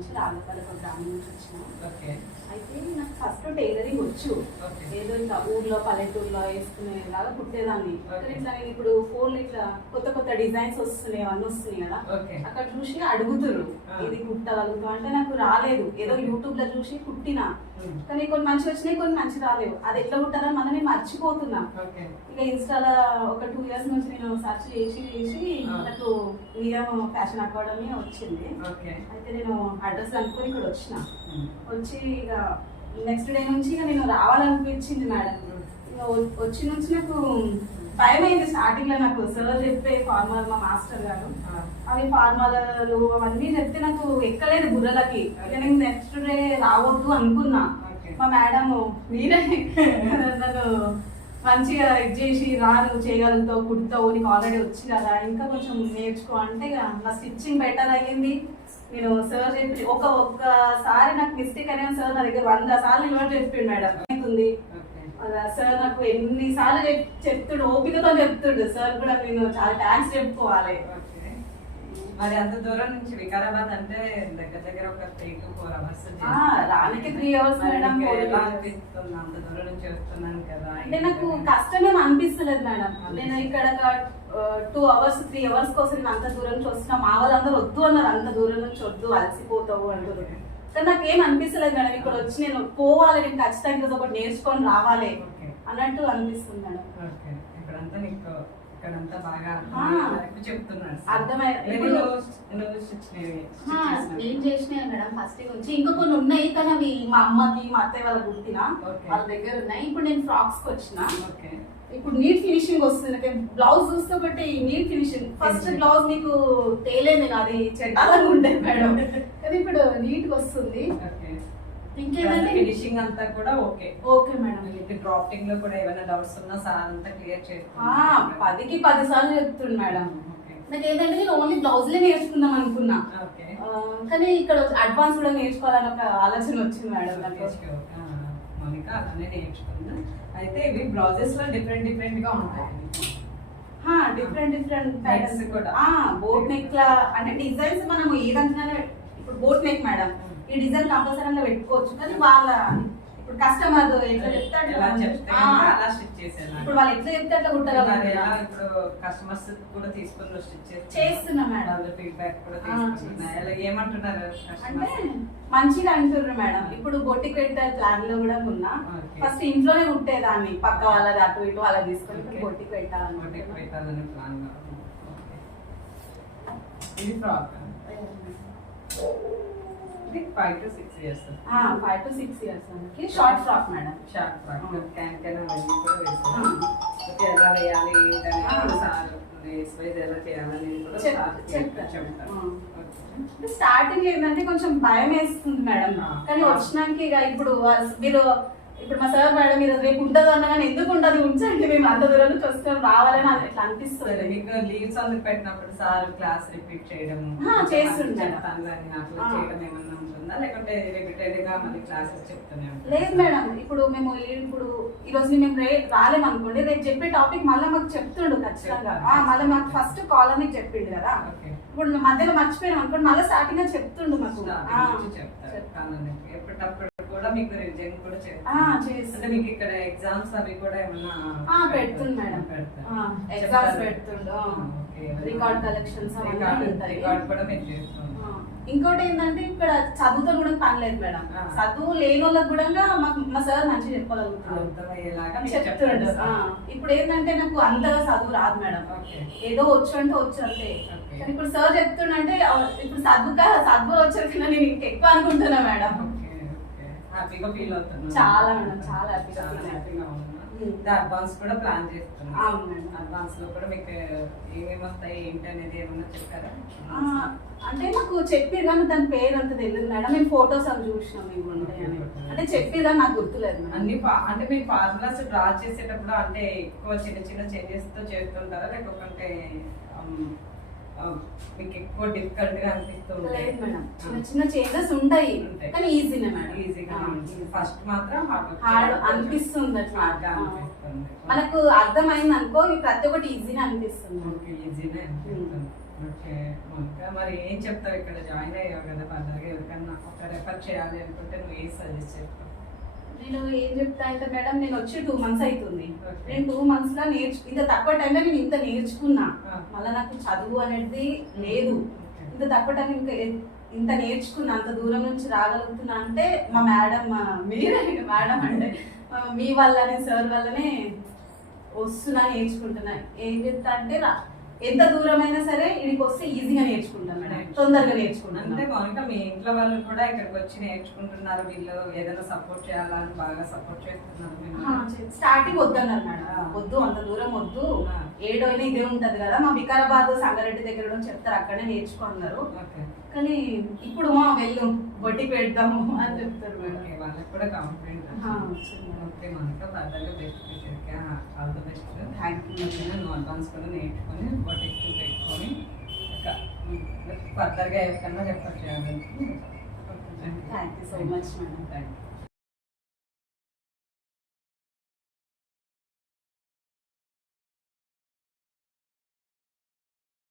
నుంచి రాళ్ళపల్లి గ్రామం నుంచి వచ్చిన. ఓకే. అయితే నాకు ఫస్ట్ టైలరింగ్ వచ్చు. ఏదో ఇట్లా ఊర్లో పల్లెటూరులో వేసుకునేలాగా కుట్టేదాన్ని. ఇట్లా నేను ఇప్పుడు ఫోన్లు ఇట్లా కొత్త కొత్త డిజైన్స్ వస్తున్నాయి, అవన్నీ వస్తున్నాయి కదా, అక్కడ చూసి అడుగుతురు ఇది కుట్టగలుగుతాం అంటే నాకు రాలేదు. ఏదో యూట్యూబ్ లో చూసి కుట్టినా, కానీ కొన్ని మంచి వచ్చినాయి, కొన్ని మంచి రాలేవు. అది ఎట్లా కుట్టాలని మనం నేను మర్చిపోతున్నా. ఇక ఇన్స్టాలో ఒక 2 years నుంచి నేను సర్చ్ చేసి నాకు విఎం ఫ్యాషన్ అకాడమీ వచ్చింది. అయితే నేను అడ్రస్ అనుకుని ఇక్కడ వచ్చిన. వచ్చి ఇక నెక్స్ట్ డే నుంచి ఇక నేను రావాలనిపించింది మేడం. ఇక వచ్చి నుంచి నాకు భయం అయింది స్టార్టింగ్ లో. నాకు సార్ చెప్పే ఫార్మల్, మా మాస్టర్ గారు అవి ఫార్మలు అవన్నీ చెప్తే నాకు ఎక్కలేదు బుర్రలకి. ఇక నేను నెక్స్ట్ డే రావద్దు అనుకున్నా. మా మేడం మీరే నాకు మంచిగా ఇది చేసి రా, నువ్వు చేయగలుగుతావు, కుడతావు, నీకు ఆల్రెడీ వచ్చి కదా, ఇంకా కొంచెం నేర్చుకో అంటే ఇక నా స్టిచ్చింగ్ బెటర్ అయ్యింది. నేను సార్ చెప్పి ఒక్కసారి నాకు మిస్టేక్ అనేది సార్ నా దగ్గర 100 సార్లు ఇన్వర్ట్ చెప్పిండు మేడం. అవుతుంది సార్ నాకు ఎన్నిసార్లు చెప్తుడు, ఓపికతో చెప్తుడు సార్ కూడా. నేను చాలా థ్యాంక్స్ చెప్పుకోవాలి. మరి అంత దూరం నుంచి వికారాబాద్ అంటే దగ్గర దగ్గర ఒక 3 to 4 hours రానికి 3 hours మేడం. అంత దూరం నుంచి వస్తున్నాను కదా అంటే నాకు కష్టమేం అనిపిస్తలేదు మేడం. నేను ఇక్కడ 2 hours 3 hours కోసం నేను అంత దూరం నుంచి వస్తున్నా. మా వాళ్ళందరూ వద్దు అన్నారు, అంత దూరం నుంచి వద్దు, అలసిపోతావు అంటారు. కానీ నాకు ఏం అనిపిస్తలేదు మేడం. ఇక్కడ వచ్చి నేను పోవాలి, నేను ఖచ్చితంగా ఒకటి నేర్చుకొని రావాలి అన్నట్టు అనిపిస్తుంది మేడం. ఇక్కడంతా బాగా చెప్తున్నాను, ఏం చేసినాయి మేడం ఫస్ట్ నుంచి. ఇంకా కొన్ని ఉన్నాయి కానీ అవి మా అమ్మకి మా అత్తయ్య వాళ్ళకి కుట్టిన వాళ్ళ దగ్గర ఉన్నాయి. ఇప్పుడు నేను ఫ్రాక్స్ కి వచ్చిన. ఇప్పుడు నీట్ ఫినిషింగ్ వస్తుంది. బ్లౌజ్ చూస్తే ఒకటి నీట్ ఫినిషింగ్. ఫస్ట్ బ్లౌజ్ మీకు తేలేదు అది చెడ్డాలని ఉంటాయి మేడం, కానీ ఇప్పుడు నీట్ గా వస్తుంది. ఇంకేంటంటే ఫినిషింగ్ అంతా కూడా ఓకే మేడం. డ్రాఫ్టింగ్ లో కూడా ఏమైనా డౌట్స్ ఉన్నా సార్ అంతా క్లియర్ చేస్తాను. 10కి 10 సార్లు చెప్తుంది మేడం. నాకు ఏంటంటే నేను ఓన్లీ బ్లౌజ్లే నేర్చుకుందాం అనుకున్నా, కానీ ఇక్కడ అడ్వాన్స్ కూడా నేర్చుకోవాలని ఒక ఆలోచన వచ్చింది మేడం నాకు. మౌనిక అలానే నేర్చుకుందా. అయితే ఇవి బ్లౌజెస్ లో డిఫరెంట్ గా ఉంటాయి. డిఫరెంట్ ప్యాటర్న్స్ కూడా. బోట్ నెక్ లా అంటే డిజైన్స్ మనం ఏదంతా ఇప్పుడు బోట్ నెక్ మేడం ఈ డిజైన్ కంపల్సరీగా పెట్టుకోవచ్చు, కానీ వాళ్ళ ఇప్పుడు కస్టమర్ ఎట్లా చెప్తాడు అలా స్టిచ్ చేసేది. ఇప్పుడు వాళ్ళు ఎట్లా చెప్తే అట్లా కుట్టగలుగుతారు. ఇప్పుడు కస్టమర్స్ కూడా తీసుకుని స్టిచ్ చేస్తున్నా మేడం. ఫీడ్బ్యాక్ కూడా తీసుకుంటున్నా. ఏమంటున్నారు అంటే మంచిగా అంటున్నారు మేడం. ఇప్పుడు బొటిక్ పెట్టే ప్లాన్ లో కూడా ఉన్నా. ఫస్ట్ ఇంట్లోనే కుట్టేదాన్ని, పక్క వాళ్ళది అటు ఇటు వాళ్ళ తీసుకొని బొటిక్ పెట్టాలని ప్లాన్. ఇది frock 5 to 6 years. 5 to 6 years మనకి short frock madam. Short frock can అవన్నీ కూడా వేస్తాను. ఎలా వేయాలి ఏంటనేది సార్ డేస్ వైజ్ ఎలా చేయాలని కూడా చెప్తాను. స్టార్టింగ్ ఏంటంటే కొంచెం భయం వేస్తుంది మేడం, కానీ వచ్చినాక ఇక ఇప్పుడు మీరు ఇప్పుడు మా సార్ మేడం మీరు రేపు ఉండదు అన్నా కానీ ఎందుకు ఉండదు, ఉంచండి, మేము అంత దూరం నుంచి వస్తాం రావాలని అది ఎట్లా అనిపిస్తుంది. మీకు లీవ్స్ అందుకు పెట్టినప్పుడు సార్ క్లాస్ రిపీట్ చేయడం చేస్తుంటాను. అట్లా చేయడం ఏమన్నా ఉంటుందా, లేకుంటే రిపీటెడ్ గా మళ్ళీ క్లాసెస్ చెప్తూనే ఉంటారు? లేదు మేడం. ఇప్పుడు మేము ఈ రోజు మేము రాలేము అనుకోండి, రేపు చెప్పే టాపిక్ మళ్ళీ మాకు చెప్తుండు ఖచ్చితంగా. మళ్ళీ మాకు ఫస్ట్ కాల్ అని చెప్పిండు కదా, ఇప్పుడు మధ్యలో మర్చిపోయాం అనుకోండి మళ్ళీ స్టార్టింగ్ గా చెప్తుండు మాకు. ఎప్పటికప్పుడు కూడా మీకు రివిజన్ కూడా అంటే మీకు ఇక్కడ ఎగ్జామ్స్ అవి కూడా ఏమన్నా పెడుతుంది మేడం. ఎగ్జామ్స్ పెడుతుండు, రికార్డ్ కలెక్షన్స్ రికార్డ్ కూడా మీరు చేస్తుంది. ఇంకోటి ఏంటంటే ఇక్కడ చదువుతో కూడా పని లేదు మేడం. చదువు లేని వాళ్ళకి కూడా మా సార్ మంచిగా చెప్తుండు. ఇప్పుడు ఏంటంటే నాకు అంతగా చదువు రాదు మేడం, ఏదో వచ్చు అంటే వచ్చు అంతే. కానీ ఇప్పుడు సార్ చెప్తుండంటే ఇప్పుడు చదువు వచ్చారు కన్నా నేను ఇంకెక్కువ అనుకుంటున్నా మేడం. హ్యాపీగా ఫీల్ అవుతున్నా. చాలా మేడం, చాలా హ్యాపీగా ఉన్నా. అడ్వాన్స్ కూడా ప్లాన్ చేస్తున్నా. అడ్వాన్స్ లో కూడా మీకు ఏమేమి వస్తాయి ఏంటి అనేది ఏమన్నా చెప్పారా? అంటే మాకు చెప్పారు కానీ దాని పేరు అంత తెలియదు మేడం. మేము ఫోటోస్ అవి చూసినాం మేము ఉంటాయని, అంటే చెప్పారు కానీ నాకు గుర్తులేదు. అన్ని అంటే మీరు ఫార్ములాస్ డ్రా చేసేటప్పుడు అంటే ఎక్కువ చిన్న చిన్న చేంజెస్ తో చేస్తుంటారా, లేకపోతే మీకు ఎక్కువ డిఫికల్ట్ గా అనిపిస్తుంది? లేదు మేడం, చిన్న చిన్న చేంజెస్ ఉంటాయి కానీ ఈజీనే మేడం. ఈజీగా ఫస్ట్ మాత్రం హార్డ్ అనిపిస్తుంది. అట్లా మనకు అర్థమైంది అనుకో ప్రతి ఒక్కటి ఈజీనే అనిపిస్తుంది. ఓకే ఇంకా మరి ఏం చెప్తావు ఇక్కడ జాయిన్ అయ్యావు కదా ఫర్దర్గా ఎవరికన్నా ఒక రెఫర్ చేయాలి అనుకుంటే నువ్వు ఏం సజెస్ట్ చేస్తావు? నేను ఏం చెప్తా అంటే మేడం, నేను వచ్చి 2 months అవుతుంది. Okay. నేను 2 months లో ఇంత తక్కువ టైంలో నేను ఇంత నేర్చుకున్నా. మళ్ళీ నాకు చదువు అనేది లేదు. ఇంత తక్కువ టైం ఇంకా ఇంత నేర్చుకున్నా, అంత దూరం నుంచి రాగలుగుతున్నా అంటే మా మేడం, మీరే మేడం అంటే మీ వల్లనే, సార్ వల్లనే వస్తున్నా, నేర్చుకుంటున్నా. ఏం చెప్తా అంటే ఎంత దూరమైనా సరే ఇక్కడికి వస్తే ఈజీగా నేర్చుకుంటాను మేడం, తొందరగా నేర్చుకుంటాను. అంటే కనుక మీ ఇంట్లో వాళ్ళు కూడా ఇక్కడికి వచ్చి నేర్చుకుంటున్నారు, వీళ్ళు ఏదైనా సపోర్ట్ చేయాలని బాగా సపోర్ట్ చేస్తున్నారు. స్టార్టింగ్ వద్దన్నారు మేడం, వద్దు అంత దూరం వద్దు, ఏడోైనా ఇదే ఉంటది కదా, మా వికారాబాద్ సంగారెడ్డి దగ్గర చెప్తారు, అక్కడే నేర్చుకున్నారు. కానీ ఇప్పుడు వెళ్ళు వడ్డీ పెడతాము అని చెప్తారు మేడం. వాళ్ళకి కూడా కాన్ఫిడెంట్. ఓకే మనకు ఫర్దర్గా బెస్ట్ ఫ్యూచర్కి all the best. Thank you. నువ్వు అడ్వాన్స్ కూడా నేర్చుకొని బొటిక్ పెట్టుకొని ఇంకా ఫర్దర్గా ఎవరికన్నా రెఫర్ చేయాలి. Thank you so much madam. Thank you.